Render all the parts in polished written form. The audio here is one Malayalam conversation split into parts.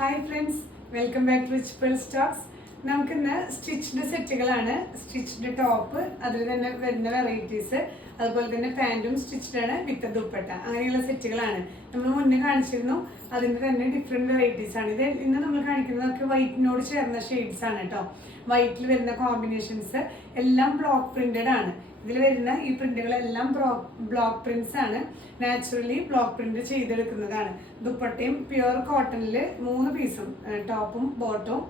Hi friends, welcome back to Rich Pearl Stocks. നമുക്കിന്ന് സ്റ്റിച്ച്ഡ് സെറ്റുകളാണ്. സ്റ്റിച്ച്ഡ് ടോപ്പ്, അതിൽ തന്നെ വരുന്ന വെറൈറ്റീസ്, അതുപോലെ തന്നെ പാൻറ്റും സ്റ്റിച്ച്ഡ് ആണ് വിത്ത് ദുപ്പട്ട, അങ്ങനെയുള്ള സെറ്റുകളാണ് നമ്മൾ മുന്നേ കാണിച്ചിരുന്നു. അതിൻ്റെ തന്നെ ഡിഫറെൻറ്റ് വെറൈറ്റീസ് ആണ് ഇത്. ഇന്ന് നമ്മൾ കാണിക്കുന്നതൊക്കെ വൈറ്റിനോട് ചേർന്ന ഷെയ്ഡ്സ് ആണ് കേട്ടോ. വൈറ്റിൽ വരുന്ന കോമ്പിനേഷൻസ് എല്ലാം ബ്ലോക്ക് പ്രിന്റഡ് ആണ്. ഇതിൽ വരുന്ന ഈ പ്രിന്റുകളെല്ലാം ബ്ലോക്ക് പ്രിന്റ്സ് ആണ്. നാച്ചുറലി ബ്ലോക്ക് പ്രിന്റ് ചെയ്തെടുക്കുന്നതാണ്. ദുപ്പട്ടയും പ്യുവർ കോട്ടണിൽ 3 പീസും, ടോപ്പും ബോട്ടവും,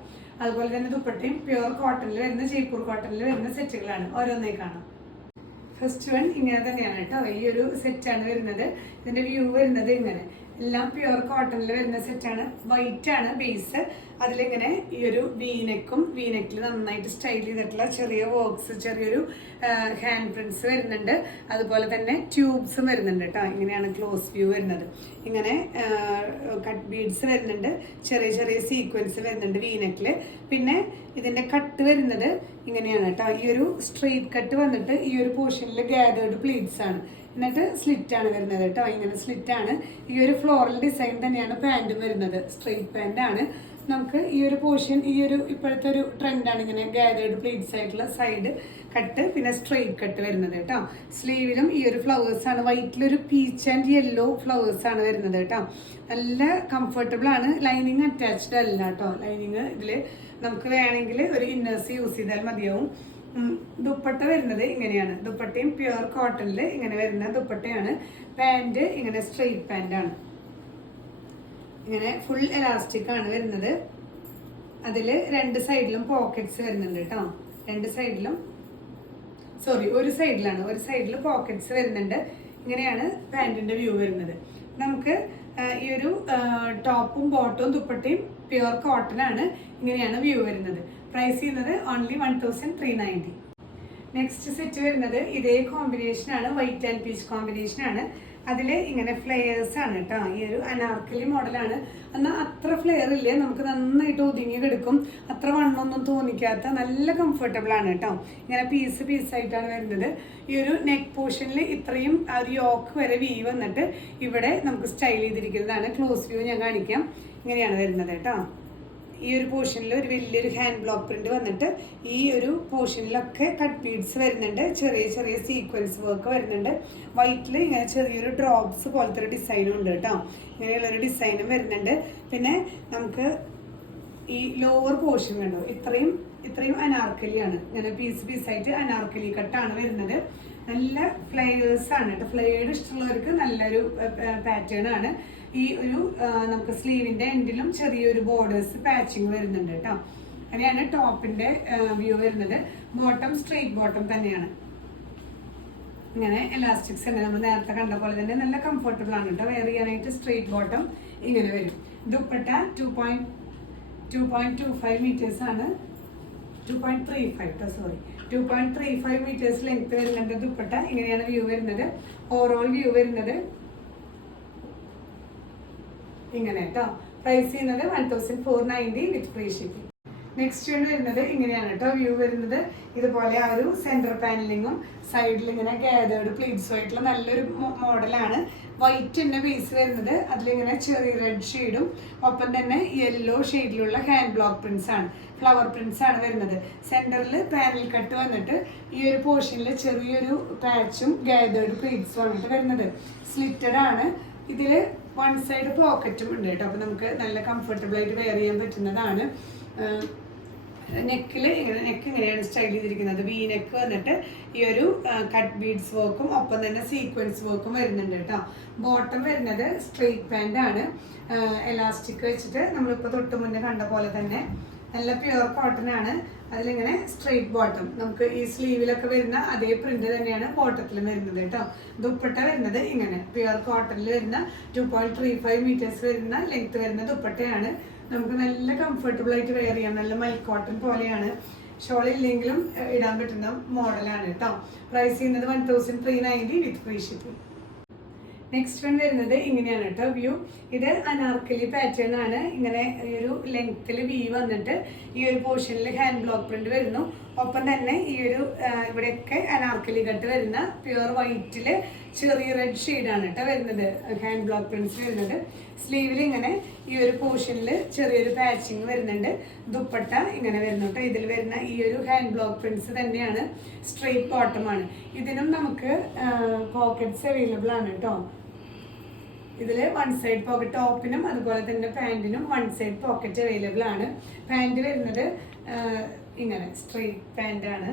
അതുപോലെ തന്നെ ദുപ്പട്ടയും പ്യുവർ കോട്ടണിൽ വരുന്ന ജയ്പൂർ കോട്ടണിൽ വരുന്ന സെറ്റുകളാണ്. ഓരോന്നേ കാണാം. ഫസ്റ്റ് വൺ ഇങ്ങനെ തന്നെയാണ് കേട്ടോ. ഈ ഒരു സെറ്റാണ് വരുന്നത്. ഇതിന്റെ വ്യൂ വരുന്നത് ഇങ്ങനെ, എല്ലാം പ്യുവർ കോട്ടണിൽ വരുന്ന സെറ്റാണ്. വൈറ്റ് ആണ് ബേസ്. അതിലിങ്ങനെ ഈ ഒരു വീനെക്കിൽ നന്നായിട്ട് സ്റ്റൈൽ ചെയ്തിട്ടുള്ള ചെറിയ വർക്ക്സ്, ചെറിയൊരു ഹാൻഡ് പ്രിന്റ്സ് വരുന്നുണ്ട്. അതുപോലെ തന്നെ ട്യൂബ്സും വരുന്നുണ്ട് കേട്ടോ. ഇങ്ങനെയാണ് ക്ലോസ് വ്യൂ വരുന്നത്. ഇങ്ങനെ കട്ട് ബീഡ്സ് വരുന്നുണ്ട്, ചെറിയ ചെറിയ സീക്വൻസ് വരുന്നുണ്ട് വീനെക്കിൽ. പിന്നെ ഇതിന്റെ കട്ട് വരുന്നത് ഇങ്ങനെയാണ് കേട്ടോ. ഈ ഒരു സ്ട്രെയിറ്റ് കട്ട് വന്നിട്ട് ഈ ഒരു പോർഷനിൽ ഗാദേർഡ് പ്ലീറ്റ്സ് ആണ്, എന്നിട്ട് സ്ലിറ്റ് ആണ് വരുന്നത് കേട്ടോ. ഇങ്ങനെ സ്ലിറ്റ് ആണ്. ഈ ഒരു ഫ്ലോറൽ ഡിസൈൻ തന്നെയാണ് പാൻറ്റും വരുന്നത്. സ്ട്രെയിറ്റ് പാൻ്റ് ആണ്. നമുക്ക് ഈ ഒരു പോർഷൻ, ഈ ഒരു ഇപ്പോഴത്തെ ഒരു ട്രെൻഡാണ് ഇങ്ങനെ ഗാദേർഡ് പ്ലീറ്റ്സ് ആയിട്ടുള്ള സൈഡ് കട്ട്, പിന്നെ സ്ട്രെയിറ്റ് കട്ട് വരുന്നത് കേട്ടോ. സ്ലീവിലും ഈ ഒരു ഫ്ലവേഴ്സ് ആണ്. വൈറ്റിലൊരു പീച്ച് ആൻഡ് യെല്ലോ ഫ്ലവേഴ്സ് ആണ് വരുന്നത് കേട്ടോ. നല്ല കംഫർട്ടബിൾ ആണ്. ലൈനിങ് അറ്റാച്ച്ഡ് അല്ല കേട്ടോ. ലൈനിങ് ഇതിൽ നമുക്ക് വേണമെങ്കിൽ ഒരു ഇന്നേഴ്സ് യൂസ് ചെയ്താൽ മതിയാവും. ദുപ്പട്ട വരുന്നത് ഇങ്ങനെയാണ്. ദുപ്പട്ടയും പ്യുവർ കോട്ടണിൽ ഇങ്ങനെ വരുന്ന ദുപ്പട്ടയാണ്. പാൻറ് ഇങ്ങനെ സ്ട്രെയിറ്റ് പാൻ്റാണ്. ഇങ്ങനെ ഫുൾ എലാസ്റ്റിക് ആണ് വരുന്നത്. അതിൽ രണ്ട് സൈഡിലും പോക്കറ്റ്സ് വരുന്നുണ്ട് കേട്ടോ. രണ്ട് സൈഡിലും, ഒരു സൈഡിലാണ്, ഒരു സൈഡിൽ പോക്കറ്റ്സ് വരുന്നുണ്ട്. ഇങ്ങനെയാണ് പാൻറ്റിന്റെ വ്യൂ വരുന്നത്. നമുക്ക് ഈ ഒരു ടോപ്പും ബോട്ടവും ദുപ്പട്ടയും പ്യുവർ കോട്ടൺ ആണ്. ഇങ്ങനെയാണ് വ്യൂ വരുന്നത്. പ്രൈസ് ചെയ്യുന്നത് ഓൺലി 1390. നെക്സ്റ്റ് സെറ്റ് വരുന്നത് ഇതേ കോമ്പിനേഷൻ ആണ്, വൈറ്റ് ആൻഡ് പീച്ച് കോമ്പിനേഷൻ ആണ്. അതിൽ ഇങ്ങനെ ഫ്ലെയേഴ്സ് ആണ് കേട്ടോ. ഈ ഒരു അനാർക്കലി മോഡലാണ്. എന്നാൽ അത്ര ഫ്ലെയർ ഇല്ലേ, നമുക്ക് നന്നായിട്ട് ഒതുങ്ങി കിടക്കും. അത്ര വണ്ണമൊന്നും തോന്നിക്കാത്ത നല്ല കംഫർട്ടബിൾ ആണ് കേട്ടോ. ഇങ്ങനെ പീസായിട്ടാണ് വരുന്നത്. ഈ ഒരു നെക്ക് പോർഷനിൽ ഇത്രയും ആ ഒരു യോക്ക് വരെ വീ വന്നിട്ട് ഇവിടെ നമുക്ക് സ്റ്റൈൽ ചെയ്തിരിക്കുന്നതാണ്. ക്ലോസ് വ്യൂ ഞാൻ കാണിക്കാം. ഇങ്ങനെയാണ് വരുന്നത് കേട്ടോ. ഈ ഒരു പോർഷനിൽ ഒരു വലിയൊരു ഹാൻഡ് ബ്ലോക്ക് പ്രിന്റ് വന്നിട്ട് ഈ ഒരു പോർഷനിലൊക്കെ കട്ട് ബീഡ്സ് വരുന്നുണ്ട്. ചെറിയ ചെറിയ സീക്വൻസ് വർക്ക് വരുന്നുണ്ട്. വൈറ്റിൽ ഇങ്ങനെ ചെറിയൊരു ഡ്രോപ്സ് പോലത്തെ ഒരു ഡിസൈനും ഉണ്ട് കേട്ടോ. ഇങ്ങനെയുള്ളൊരു ഡിസൈനും വരുന്നുണ്ട്. പിന്നെ നമുക്ക് ഈ ലോവർ പോർഷൻ കണ്ടോ, ഇത്രയും അനാർക്കലിയാണ്. ഇങ്ങനെ പീസായിട്ട് അനാർക്കലി കട്ടാണ് വരുന്നത്. നല്ല ഫ്ലെയേഴ്സ് ആണ് കേട്ടോ. ഫ്ലെയേർഡ് ഇഷ്ടമുള്ളവർക്ക് നല്ലൊരു പാറ്റേൺ ആണ്. ഈ ഒരു നമുക്ക് സ്ലീവിന്റെ എൻഡിലും ചെറിയൊരു ബോർഡേഴ്സ് പാച്ചിങ് വരുന്നുണ്ട് കേട്ടോ. അങ്ങനെയാണ് ടോപ്പിന്റെ വ്യൂ വരുന്നത്. ബോട്ടം സ്ട്രെയിറ്റ് ബോട്ടം തന്നെയാണ്. ഇങ്ങനെ എലാസ്റ്റിക്സ് ഉണ്ട്. നമ്മൾ നേരത്തെ കണ്ട പോലെ തന്നെ നല്ല കംഫർട്ടബിൾ ആണ് കേട്ടോ. വെയർ ചെയ്യാനായിട്ട് സ്ട്രെയിറ്റ് ബോട്ടം ഇങ്ങനെ വരും. ദുപ്പട്ട 2.25 മീറ്റേഴ്സ് ആണ്. 2.35 മീറ്റേഴ്സ് ലെങ്ത് വരുന്നുണ്ട് ദുപ്പട്ട. ഇങ്ങനെയാണ് വ്യൂ വരുന്നത്. ഓവറോൾ വ്യൂ വരുന്നത് ഇങ്ങനെ കേട്ടോ. പ്രൈസ് ചെയ്യുന്നത് 1490 വിത്ത് ഫ്രീ ഷിപ്പിംഗ്. നെക്സ്റ്റ് വരുന്നത് ഇങ്ങനെയാണ് കേട്ടോ. വ്യൂ വരുന്നത് ഇതുപോലെ ആ ഒരു സെന്റർ പാനലിങ്ങും സൈഡിൽ ഇങ്ങനെ ഗാദേർഡ് പ്ലീറ്റ്സും ആയിട്ടുള്ള നല്ലൊരു മോഡലാണ്. വൈറ്റിന്റെ ബേസ് വരുന്നത്. അതിലിങ്ങനെ ചെറിയ റെഡ് ഷെയ്ഡും ഒപ്പം തന്നെ യെല്ലോ ഷെയ്ഡിലുള്ള ഹാൻഡ് ബ്ലോക്ക് പ്രിന്റ്സ് ആണ്, ഫ്ലവർ പ്രിന്റ്സ് ആണ് വരുന്നത്. സെന്ററിൽ പാനൽ കട്ട് വന്നിട്ട് ഈ ഒരു പോർഷനിൽ ചെറിയൊരു പാച്ചും ഗാദേർഡ് പ്ലീറ്റ്സും ആണ് വരുന്നത്. സ്ലിറ്റഡ് ആണ്. ഇതിൽ വൺ സൈഡ് പോക്കറ്റും ഉണ്ട് കേട്ടോ. അപ്പോൾ നമുക്ക് നല്ല കംഫർട്ടബിൾ ആയിട്ട് വെയർ ചെയ്യാൻ പറ്റുന്നതാണ്. നെക്ക് ഇങ്ങനെയാണ് സ്റ്റൈൽ ചെയ്തിരിക്കുന്നത്. വി നെക്ക് വന്നിട്ട് ഈ ഒരു കട്ട് ബീഡ്സ് വർക്കും ഒപ്പം തന്നെ സീക്വൻസ് വർക്കും വരുന്നുണ്ട് കേട്ടോ. ബോട്ടം വരുന്നത് സ്ട്രെയിറ്റ് പാൻ്റ് ആണ്. എലാസ്റ്റിക് വെച്ചിട്ട് നമ്മളിപ്പോൾ തൊട്ട് മുന്നേ കണ്ട പോലെ തന്നെ നല്ല പ്യുവർ കോട്ടൺ ആണ്. അതിലിങ്ങനെ സ്ട്രെയിറ്റ് ബോട്ടം, നമുക്ക് ഈ സ്ലീവിലൊക്കെ വരുന്ന അതേ പ്രിന്റ് തന്നെയാണ് ബോട്ടത്തിലും വരുന്നത് കേട്ടോ. ദുപ്പട്ട വരുന്നത് ഇങ്ങനെ പ്യുവർ കോട്ടണിൽ വരുന്ന 2.35 മീറ്റേഴ്സ് വരുന്ന ലെങ്ത് വരുന്ന ദുപ്പട്ടയാണ്. നമുക്ക് നല്ല കംഫർട്ടബിൾ ആയിട്ട് വെയർ ചെയ്യാം. നല്ല മൈൽ കോട്ടൺ പോലെയാണ്. ഷോൾ ഇല്ലെങ്കിലും ഇടാൻ പറ്റുന്ന മോഡലാണ് കേട്ടോ. പ്രൈസ് ചെയ്യുന്നത് 1390 വിത്ത് ഫ്രീ ഷിപ്പിംഗ്. നെക്സ്റ്റ് വൺ വരുന്നത് ഇങ്ങനെയാണ് കേട്ടോ വ്യൂ. ഇത് അനാർക്കലി പാറ്റേൺ ആണ്. ഇങ്ങനെ ഒരു ലെങ്ത്തിൽ വി വന്നിട്ട് ഈ ഒരു പോർഷനിൽ ഹാൻഡ് ബ്ലോക്ക് പ്രിന്റ് വരുന്നു. ഒപ്പം തന്നെ ഈ ഒരു ഇവിടെയൊക്കെ അനാർക്കലി കട്ട് വരുന്ന പ്യുവർ വൈറ്റിൽ ചെറിയ റെഡ് ഷെയ്ഡാണ് കേട്ടോ വരുന്നത്, ഹാൻഡ് ബ്ലോക്ക് പ്രിന്റ്സ് വരുന്നത്. സ്ലീവിൽ ഇങ്ങനെ ഈ ഒരു പോർഷനിൽ ചെറിയൊരു പാച്ചിങ് വരുന്നുണ്ട്. ദുപ്പട്ട ഇങ്ങനെ വരുന്നു കേട്ടോ. ഇതിൽ വരുന്ന ഈ ഒരു ഹാൻഡ് ബ്ലോക്ക് പ്രിന്റ്സ് തന്നെയാണ്, സ്ട്രെയിറ്റ് ബോട്ടമാണ്. ഇതിനും നമുക്ക് പോക്കറ്റ്സ് അവൈലബിൾ ആണ് കേട്ടോ. ഇതിൽ വൺ സൈഡ് പോക്കറ്റ്, ടോപ്പിനും അതുപോലെ തന്നെ പാൻറ്റിനും വൺ സൈഡ് പോക്കറ്റ് അവൈലബിൾ ആണ്. പാൻറ്റ് വരുന്നത് ഇങ്ങനെ സ്ട്രെയിറ്റ് പാൻറ്റാണ്,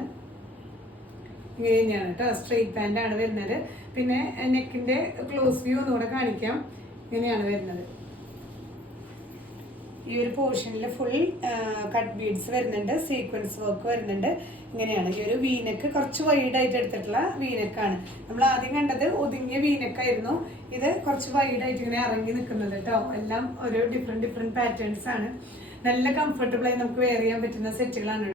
ഇങ്ങനെ തന്നെയാണ് കേട്ടോ, സ്ട്രെയിറ്റ് പാൻറ്റാണ് വരുന്നത്. പിന്നെ നെക്കിൻ്റെ ക്ലോസ് വ്യൂ ഒന്നുകൂടെ കാണിക്കാം. ഇങ്ങനെയാണ് വരുന്നത്. ഈ ഒരു പോർഷനിൽ ഫുൾ കട്ട് ബീഡ്സ് വരുന്നുണ്ട്, സീക്വൻസ് വർക്ക് വരുന്നുണ്ട്. ഇങ്ങനെയാണ് ഈ ഒരു വീനെക്ക്, കുറച്ച് വൈഡായിട്ട് എടുത്തിട്ടുള്ള വീനെക്കാണ്. നമ്മൾ ആദ്യം കണ്ടത് ഒതുങ്ങിയ വീനെക്കായിരുന്നു, ഇത് കുറച്ച് വൈഡായിട്ട് ഇങ്ങനെ ഇറങ്ങി നിൽക്കുന്നത് കേട്ടോ. എല്ലാം ഒരു ഡിഫറെൻറ്റ് പാറ്റേൺസ് ആണ്. നല്ല കംഫർട്ടബിളായി നമുക്ക് വെയർ ചെയ്യാൻ പറ്റുന്ന സെറ്റുകളാണ്.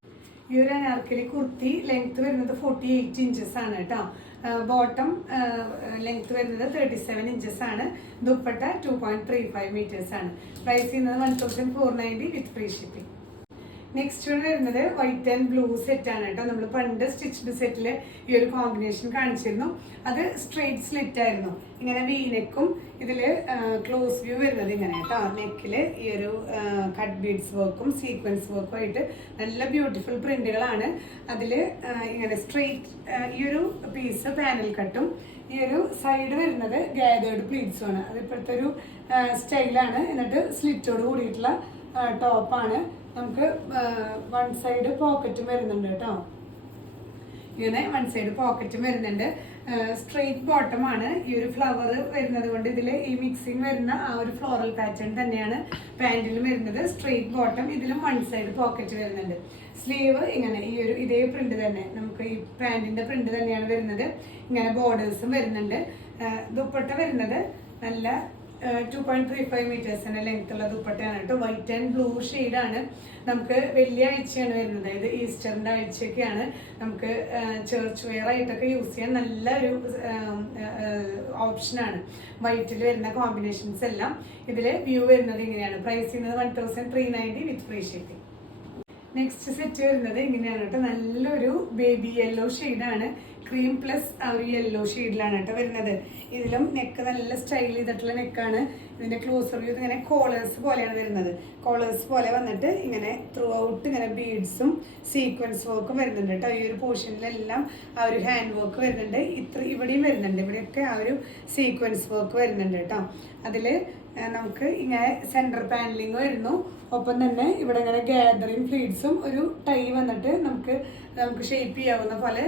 ഈ ഒരു അനാർക്കലി കുർത്തി ലെങ്ത് വരുന്നത് 48 ഇഞ്ചസ് ആണ് കേട്ടോ. ബോട്ടം ലെങ്ത് വരുന്നത് 37 ഇഞ്ചസ് ആണ്. ദുപ്പട്ട 2.35 മീറ്റേഴ്സ് ആണ്. പ്രൈസ് ചെയ്യുന്നത് 1490 വിത്ത് ഫ്രീ ഷിപ്പിംഗ്. നെക്സ്റ്റ് വരുന്നത് വൈറ്റ് ആൻഡ് ബ്ലൂ സെറ്റ് ആണ് കേട്ടോ. നമ്മൾ പണ്ട് സ്റ്റിച്ച്ഡ് സെറ്റിൽ ഈ ഒരു കോമ്പിനേഷൻ കാണിച്ചിരുന്നു. അത് സ്ട്രെയിറ്റ് സ്ലിറ്റ് ആയിരുന്നു. ഇങ്ങനെ വീനെക്കും ഇതിൽ ക്ലോസ് വ്യൂ വരുന്നത് ഇങ്ങനെ കേട്ടോ. നെക്കിൽ ഈ ഒരു കട്ട് ബീഡ്സ് വർക്കും സീക്വൻസ് വർക്കും ആയിട്ട് നല്ല ബ്യൂട്ടിഫുൾ പ്രിന്റുകളാണ്. അതിൽ ഇങ്ങനെ സ്ട്രെയിറ്റ് ഈ ഒരു പീസ് പാനൽ കട്ടും, ഈ ഒരു സൈഡ് വരുന്നത് ഗാദേർഡ് പ്ലീറ്റ്സും ആണ്. അത് ഇപ്പോഴത്തെ ഒരു സ്റ്റൈലാണ്. എന്നിട്ട് സ്ലിറ്റോട് കൂടിയിട്ടുള്ള ടോപ്പാണ്. നമുക്ക് വൺ സൈഡ് പോക്കറ്റും വരുന്നുണ്ട് കേട്ടോ. ഇങ്ങനെ വൺ സൈഡ് പോക്കറ്റും വരുന്നുണ്ട്. സ്ട്രെയിറ്റ് ബോട്ടമാണ്. ഈ ഒരു ഫ്ലവർ വരുന്നത് കൊണ്ട് ഇതിൽ ഈ മിക്സിങ് വരുന്ന ആ ഒരു ഫ്ലോറൽ പാറ്റേൺ തന്നെയാണ് പാൻറ്റിലും വരുന്നത്. സ്ട്രെയിറ്റ് ബോട്ടം, ഇതിലും വൺ സൈഡ് പോക്കറ്റ് വരുന്നുണ്ട്. സ്ലീവ് ഇങ്ങനെ ഈ ഒരു ഇതേ പ്രിന്റ് തന്നെ, നമുക്ക് ഈ പാൻറ്റിൻ്റെ പ്രിന്റ് തന്നെയാണ് വരുന്നത്. ഇങ്ങനെ ബോർഡേഴ്സും വരുന്നുണ്ട്. ദുപ്പട്ട വരുന്നത് നല്ല 2.35 മീറ്റേഴ്സിൻ്റെ ലെങ്ത്തുള്ള ദുപ്പട്ടയാണ് കേട്ടോ. വൈറ്റ് ആൻഡ് ബ്ലൂ ഷെയ്ഡാണ്. നമുക്ക് വലിയ ആഴ്ചയാണ് വരുന്നത്, അതായത് ഈസ്റ്ററിൻ്റെ ആഴ്ചയൊക്കെയാണ് നമുക്ക് ചർച്ച് വെയർ ആയിട്ടൊക്കെ യൂസ് ചെയ്യാൻ നല്ലൊരു ഓപ്ഷനാണ്. വൈറ്റിൽ വരുന്ന കോമ്പിനേഷൻസ് എല്ലാം. ഇതിൽ വ്യൂ വരുന്നത് ഇങ്ങനെയാണ്. പ്രൈസ് ചെയ്യുന്നത് 1390 വിത്ത് ഫ്രീ ഷിപ്പിംഗ്. നെക്സ്റ്റ് സെറ്റ് വരുന്നത് ഇങ്ങനെയാണ് കേട്ടോ. നല്ലൊരു ബേബി യെല്ലോ ഷെയ്ഡാണ്. ക്രീം പ്ലസ് ആ ഒരു യെല്ലോ ഷെയ്ഡിലാണ് കേട്ടോ വരുന്നത്. ഇതിലും നെക്ക് നല്ല സ്റ്റൈൽ ചെയ്തിട്ടുള്ള നെക്കാണ്. ഇതിൻ്റെ ക്ലോസർ വ്യൂ ഇങ്ങനെ കോളേഴ്സ് പോലെയാണ് വരുന്നത്. കോളേഴ്സ് പോലെ വന്നിട്ട് ഇങ്ങനെ ത്രൂ ഔട്ട് ഇങ്ങനെ ബീഡ്സും സീക്വൻസ് വർക്കും വരുന്നുണ്ട് കേട്ടോ. ഈ ഒരു പോർഷനിലെല്ലാം ആ ഒരു ഹാൻഡ് വർക്ക് വരുന്നുണ്ട്. ഇവിടെയും വരുന്നുണ്ട്. ഇവിടെയൊക്കെ ആ ഒരു സീക്വൻസ് വർക്ക് വരുന്നുണ്ട് കേട്ടോ. അതിൽ നമുക്ക് ഇങ്ങനെ സെൻറ്റർ പാനലിങ് വരുന്നു. ഒപ്പം തന്നെ ഇവിടെ ഇങ്ങനെ ഗാദറിങ് ഫ്ലീറ്റ്സും ഒരു ടൈ വന്നിട്ട് നമുക്ക് ഷേപ്പ് ചെയ്യാവുന്ന പോലെ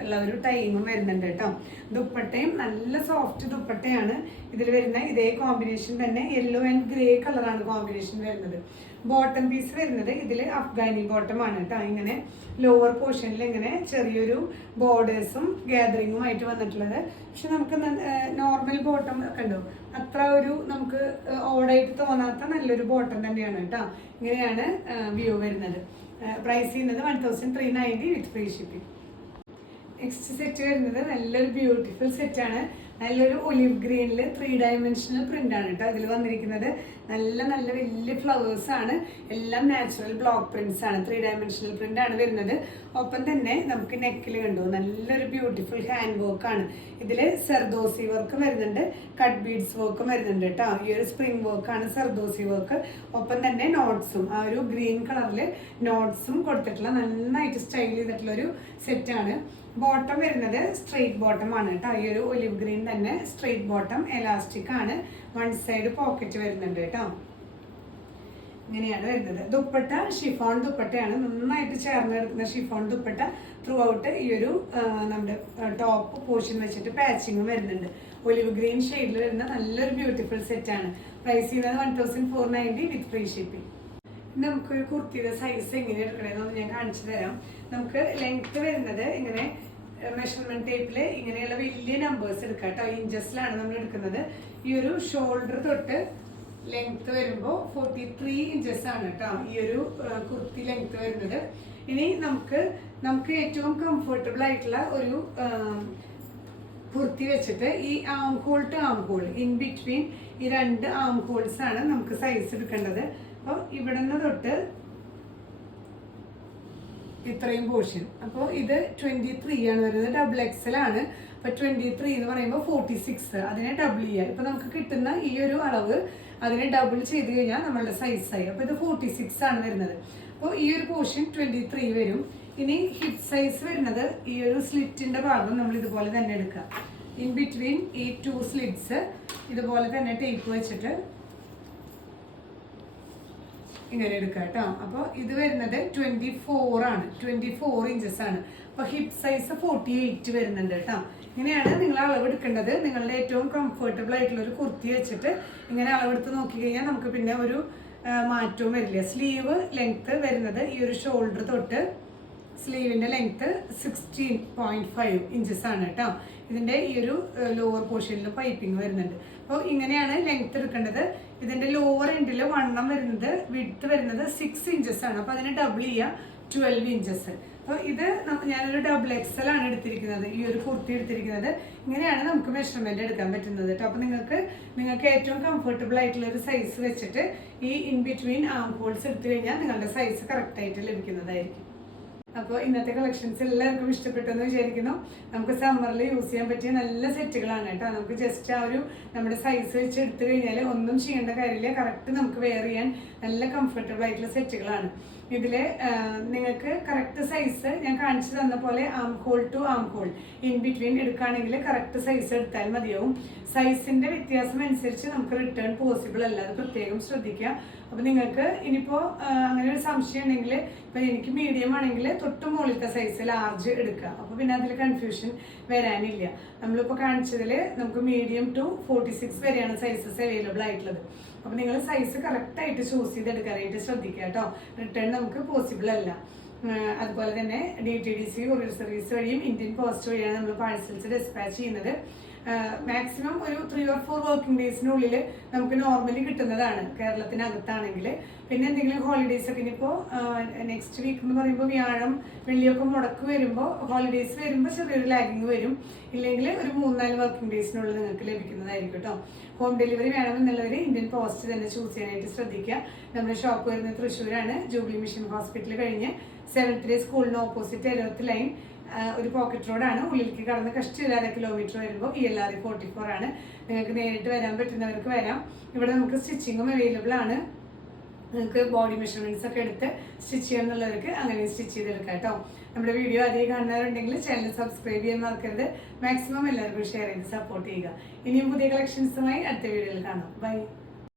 ഉള്ള ഒരു ടൈമും വരുന്നുണ്ട് കേട്ടോ. ദുപ്പട്ടയും നല്ല സോഫ്റ്റ് ദുപ്പട്ടയാണ്. ഇതിൽ വരുന്ന ഇതേ കോമ്പിനേഷൻ തന്നെ യെല്ലോ ആൻഡ് ഗ്രേ കളറാണ് കോമ്പിനേഷൻ വരുന്നത്. ബോട്ടം പീസ് വരുന്നത് ഇതിൽ അഫ്ഗാനി ബോട്ടമാണ് കേട്ടോ. ഇങ്ങനെ ലോവർ പോർഷനിൽ ഇങ്ങനെ ചെറിയൊരു ബോർഡേഴ്സും ഗാദറിങ്ങും ആയിട്ട് വന്നിട്ടുള്ളത്. പക്ഷെ നമുക്ക് നോർമൽ ബോട്ടം ഒക്കെ ഉണ്ടോ, അത്ര ഒരു നമുക്ക് ഓടായിട്ട് തോന്നാത്ത നല്ലൊരു ബോട്ടം തന്നെയാണ് കേട്ടോ. ഇങ്ങനെയാണ് വ്യൂ വരുന്നത്. പ്രൈസ് ചെയ്യുന്നത് 1390 വിത്ത് ഫ്രീ ഷിപ്പിംഗ്. നെക്സ്റ്റ് സെറ്റ് വരുന്നത് നല്ലൊരു ബ്യൂട്ടിഫുൾ സെറ്റാണ്. നല്ലൊരു ഒലിവ് ഗ്രീനിൽ 3 ഡയമെൻഷണൽ പ്രിന്റ് ആണ് കേട്ടോ അതിൽ വന്നിരിക്കുന്നത്. നല്ല വലിയ ഫ്ലവേഴ്സ് ആണ്. എല്ലാം നാച്ചുറൽ ബ്ലോക്ക് പ്രിന്റ്സ് ആണ്. 3 ഡയമെൻഷണൽ പ്രിന്റ് ആണ് വരുന്നത്. ഒപ്പം തന്നെ നമുക്ക് നെക്കിൽ കണ്ടു നല്ലൊരു ബ്യൂട്ടിഫുൾ ഹാൻഡ് വർക്ക് ആണ്. ഇതിൽ സർദോസി വർക്ക് വരുന്നുണ്ട്, കട്ട് ബീഡ്സ് വർക്കും വരുന്നുണ്ട് കേട്ടോ. ഈ ഒരു സ്പ്രിംഗ് വർക്കാണ് സർദോസി വർക്ക്. ഒപ്പം തന്നെ നോട്ട്സും ആ ഒരു ഗ്രീൻ കളറിൽ നോട്ട്സും കൊടുത്തിട്ടുള്ള നന്നായിട്ട് സ്റ്റൈൽ ചെയ്തിട്ടുള്ള ഒരു സെറ്റാണ്. ബോട്ടം വരുന്നത് സ്ട്രെയിറ്റ് ബോട്ടം ആണ് കേട്ടോ. ഈ ഒരു ഒലിവ് ഗ്രീൻ തന്നെ സ്ട്രെയിറ്റ് ബോട്ടം, എലാസ്റ്റിക് ആണ്. വൺ സൈഡ് പോക്കറ്റ് വരുന്നുണ്ട് കേട്ടോ. ഇങ്ങനെയാണ് വരുന്നത്. ദുപ്പട്ട ഷിഫോൺ ദുപ്പട്ടയാണ്. നന്നായിട്ട് ചേർന്ന് കിടക്കുന്ന ഷിഫോൺ ദുപ്പട്ട. ത്രൂ ഔട്ട് ഈ ഒരു നമ്മുടെ ടോപ്പ് പോർഷൻ വെച്ചിട്ട് പാച്ചിങ്ങും വരുന്നുണ്ട്. ഒലിവ് ഗ്രീൻ ഷെയ്ഡിൽ വരുന്ന നല്ലൊരു ബ്യൂട്ടിഫുൾ സെറ്റാണ്. പ്രൈസ് ചെയ്യുന്നത് 1490 വിത്ത് ഫ്രീ ഷിപ്പിംഗ്. നമുക്കൊരു കുർത്തിയുടെ സൈസ് എങ്ങനെ എടുക്കണമെന്നൊന്ന് ഞാൻ കാണിച്ചു തരാം. നമുക്ക് ലെങ്ത് വരുന്നത് ഇങ്ങനെ മെഷർമെന്റ് ടേപ്പിൽ ഇങ്ങനെയുള്ള വലിയ നമ്പേഴ്സ് എടുക്കാം കേട്ടോ. ഇഞ്ചസിലാണ് നമ്മൾ എടുക്കുന്നത്. ഈ ഒരു ഷോൾഡർ തൊട്ട് ലെങ്ത് വരുമ്പോൾ 43 ഇഞ്ചസ് ആണ് കേട്ടോ ഈ ഒരു കുർത്തി ലെങ്ത് വരുന്നത്. ഇനി നമുക്ക് ഏറ്റവും കംഫർട്ടബിൾ ആയിട്ടുള്ള ഒരു കുർത്തി വെച്ചിട്ട് ഈ arm hole to arm hole in between ഈ 2 ആം ഹോൾസ് ആണ് നമുക്ക് സൈസ് എടുക്കേണ്ടത്. അപ്പോൾ ഇവിടെ നിന്ന് തൊട്ട് ഇത്രയും പോർഷൻ. അപ്പോൾ ഇത് 23 ആണ് വരുന്നത്, ഡബിൾ എക്സൽ ആണ്. അപ്പോൾ 23 എന്ന് പറയുമ്പോൾ 46, അതിനെ ഡബിൾ ചെയ്യുക. ഇപ്പൊ നമുക്ക് കിട്ടുന്ന ഈ ഒരു അളവ് അതിനെ ഡബിൾ ചെയ്ത് കഴിഞ്ഞാൽ നമ്മളുടെ സൈസായി. അപ്പോൾ ഇത് 46 ആണ് വരുന്നത്. അപ്പോൾ ഈ ഒരു പോർഷൻ 23 വരും. ഇനി ഹിപ്പ് സൈസ് വരുന്നത് ഈ ഒരു സ്ലിറ്റിന്റെ ഭാഗം നമ്മൾ ഇതുപോലെ തന്നെ എടുക്കുക. ഇൻ ബിറ്റ്വീൻ ഈ 2 സ്ലിറ്റ്സ് ഇതുപോലെ തന്നെ ടേപ്പ് വെച്ചിട്ട് ഇങ്ങനെ എടുക്കുക കേട്ടോ. അപ്പോൾ ഇത് വരുന്നത് 24 ആണ്, 24 ഇഞ്ചസ് ആണ്. അപ്പോൾ ഹിപ്പ് സൈസ് 48 വരുന്നുണ്ട് കേട്ടോ. ഇങ്ങനെയാണ് നിങ്ങൾ അളവെടുക്കേണ്ടത്. നിങ്ങളുടെ ഏറ്റവും കംഫർട്ടബിൾ ആയിട്ടുള്ള ഒരു കുർത്തി വെച്ചിട്ട് ഇങ്ങനെ അളവെടുത്ത് നോക്കിക്കഴിഞ്ഞാൽ നമുക്ക് പിന്നെ ഒരു മാറ്റവും വരില്ല. സ്ലീവ് ലെങ്ത് വരുന്നത് ഈ ഒരു ഷോൾഡർ തൊട്ട് സ്ലീവിന്റെ ലെങ്ത് 16.5 ഇഞ്ചസ് ആണ് കേട്ടോ. ഇതിന്റെ ഈ ഒരു ലോവർ പോർഷനിൽ പൈപ്പിംഗ് വരുന്നുണ്ട്. അപ്പോൾ ഇങ്ങനെയാണ് ലെങ്ത് എടുക്കേണ്ടത്. ഇതിന്റെ ലോവർ എൻഡിൽ വണ്ണം വരുന്നത്, വിഡ്ത്ത് വരുന്നത് 6 ഇഞ്ചസ് ആണ്. അപ്പോൾ അതിനെ ഡബിൾ ചെയ്യുക, 12 ഇഞ്ചസ്. അപ്പോൾ ഇത് ഞാനൊരു ഡബിൾ എക്സൽ ആണ് എടുത്തിരിക്കുന്നത്, ഈ ഒരു കുർത്തി എടുത്തിരിക്കുന്നത്. ഇങ്ങനെയാണ് നമുക്ക് മെഷർമെന്റ് എടുക്കാൻ പറ്റുന്നത് കേട്ടോ. അപ്പോൾ നിങ്ങൾക്ക് ഏറ്റവും കംഫർട്ടബിൾ ആയിട്ടുള്ള ഒരു സൈസ് വെച്ചിട്ട് ഈ ഇൻ ബിറ്റ്വീൻ ആം ഹോൾസ് എടുത്തു കഴിഞ്ഞാൽ നിങ്ങളുടെ സൈസ് കറക്റ്റ് ആയിട്ട് ലഭിക്കുന്നതായിരിക്കും. അപ്പോൾ ഇന്നത്തെ കളക്ഷൻസ് എല്ലാവർക്കും ഇഷ്ടപ്പെട്ടെന്ന് വിചാരിക്കുന്നു. നമുക്ക് സമ്മറിൽ യൂസ് ചെയ്യാൻ പറ്റിയ നല്ല സെറ്റുകളാണ് കേട്ടോ. നമുക്ക് ജസ്റ്റ് ആ ഒരു നമ്മുടെ സൈസ് വെച്ച് എടുത്തു കഴിഞ്ഞാൽ ഒന്നും ചെയ്യേണ്ട കാര്യമില്ല. കറക്റ്റ് നമുക്ക് വെയർ ചെയ്യാൻ നല്ല കംഫർട്ടബിൾ ആയിട്ടുള്ള സെറ്റുകളാണ്. ഇതിൽ നിങ്ങൾക്ക് കറക്റ്റ് സൈസ് ഞാൻ കാണിച്ചു തന്ന പോലെ arm hole to arm hole in between എടുക്കുകയാണെങ്കിൽ കറക്റ്റ് സൈസ് എടുത്താൽ മതിയാവും. സൈസിന്റെ വ്യത്യാസം അനുസരിച്ച് നമുക്ക് റിട്ടേൺ പോസിബിൾ അല്ല, അത് പ്രത്യേകം ശ്രദ്ധിക്കുക. അപ്പോൾ നിങ്ങൾക്ക് ഇനിയിപ്പോൾ അങ്ങനെ ഒരു സംശയം ഉണ്ടെങ്കിൽ, ഇപ്പം എനിക്ക് മീഡിയം ആണെങ്കിൽ തൊട്ട് മുകളിലത്തെ സൈസ് ലാർജ് എടുക്കുക. അപ്പോൾ പിന്നെ അതിൽ കൺഫ്യൂഷൻ വരാനില്ല. നമ്മളിപ്പോൾ കാണിച്ചതിൽ നമുക്ക് മീഡിയം ടു 46 വരെയാണ് സൈസസ് അവൈലബിൾ ആയിട്ടുള്ളത്. അപ്പോൾ നിങ്ങൾ സൈസ് കറക്റ്റായിട്ട് ചൂസ് ചെയ്തെടുക്കാനായിട്ട് ശ്രദ്ധിക്കുക കേട്ടോ. റിട്ടേൺ നമുക്ക് പോസിബിൾ അല്ല. അതുപോലെ തന്നെ DTDC കൊറിയർ സർവീസ് വഴിയും ഇന്ത്യൻ പോസ്റ്റ് വഴിയാണ് നമ്മൾ പാഴ്സൽസ് ഡിസ്പാച്ച് ചെയ്യുന്നത്. മാക്സിമം ഒരു 3 or 4 വർക്കിംഗ് ഡേയ്സിനുള്ളിൽ നമുക്ക് നോർമലി കിട്ടുന്നതാണ് കേരളത്തിനകത്താണെങ്കിൽ. പിന്നെ എന്തെങ്കിലും ഹോളിഡേയ്സ് ഒക്കെ ഇനിയിപ്പോൾ നെക്സ്റ്റ് വീക്ക് എന്ന് പറയുമ്പോൾ വ്യാഴം വെള്ളിയൊക്കെ മുടക്ക് വരുമ്പോൾ, ഹോളിഡേയ്സ് വരുമ്പോൾ ചെറിയൊരു ലാഗിങ് വരും. ഇല്ലെങ്കിൽ ഒരു 3-4 വർക്കിംഗ് ഡേയ്സിനുള്ളിൽ നിങ്ങൾക്ക് ലഭിക്കുന്നതായിരിക്കും കേട്ടോ. ഹോം ഡെലിവറി വേണമെന്നുള്ളവർ ഇന്ത്യൻ പോസ്റ്റ് തന്നെ ചൂസ് ചെയ്യാനായിട്ട് ശ്രദ്ധിക്കുക. നമ്മുടെ ഷോപ്പ് വരുന്നത് തൃശ്ശൂരാണ്, ജൂബിലി മിഷൻ ഹോസ്പിറ്റൽ കഴിഞ്ഞ് 7th ഡേ സ്കൂളിന് ഓപ്പോസിറ്റ് 11th ലൈൻ, ഒരു പോക്കറ്റ് റോഡാണ്. ഉള്ളിലേക്ക് കടന്ന് കഷ്ടി 1.5 കിലോമീറ്റർ വരുമ്പോൾ ELR 44 ആണ്. നിങ്ങൾക്ക് നേരിട്ട് വരാൻ പറ്റുന്നവർക്ക് വരാം. ഇവിടെ നമുക്ക് സ്റ്റിച്ചിങ്ങും അവൈലബിൾ ആണ്. നിങ്ങൾക്ക് ബോഡി മെഷർമെന്റ്സ് ഒക്കെ എടുത്ത് സ്റ്റിച്ച് ചെയ്യാന്നുള്ളവർക്ക് അങ്ങനെ സ്റ്റിച്ച് ചെയ്തെടുക്കാം കേട്ടോ. നമ്മുടെ വീഡിയോ അധികം കാണുന്നവരുണ്ടെങ്കിൽ ചാനൽ സബ്സ്ക്രൈബ് ചെയ്യാൻ മറക്കരുത്. മാക്സിമം എല്ലാവർക്കും ഷെയർ ചെയ്ത് സപ്പോർട്ട് ചെയ്യുക. ഇനിയും പുതിയ കളക്ഷൻസുമായി അടുത്ത വീഡിയോയിൽ കാണാം. ബൈ.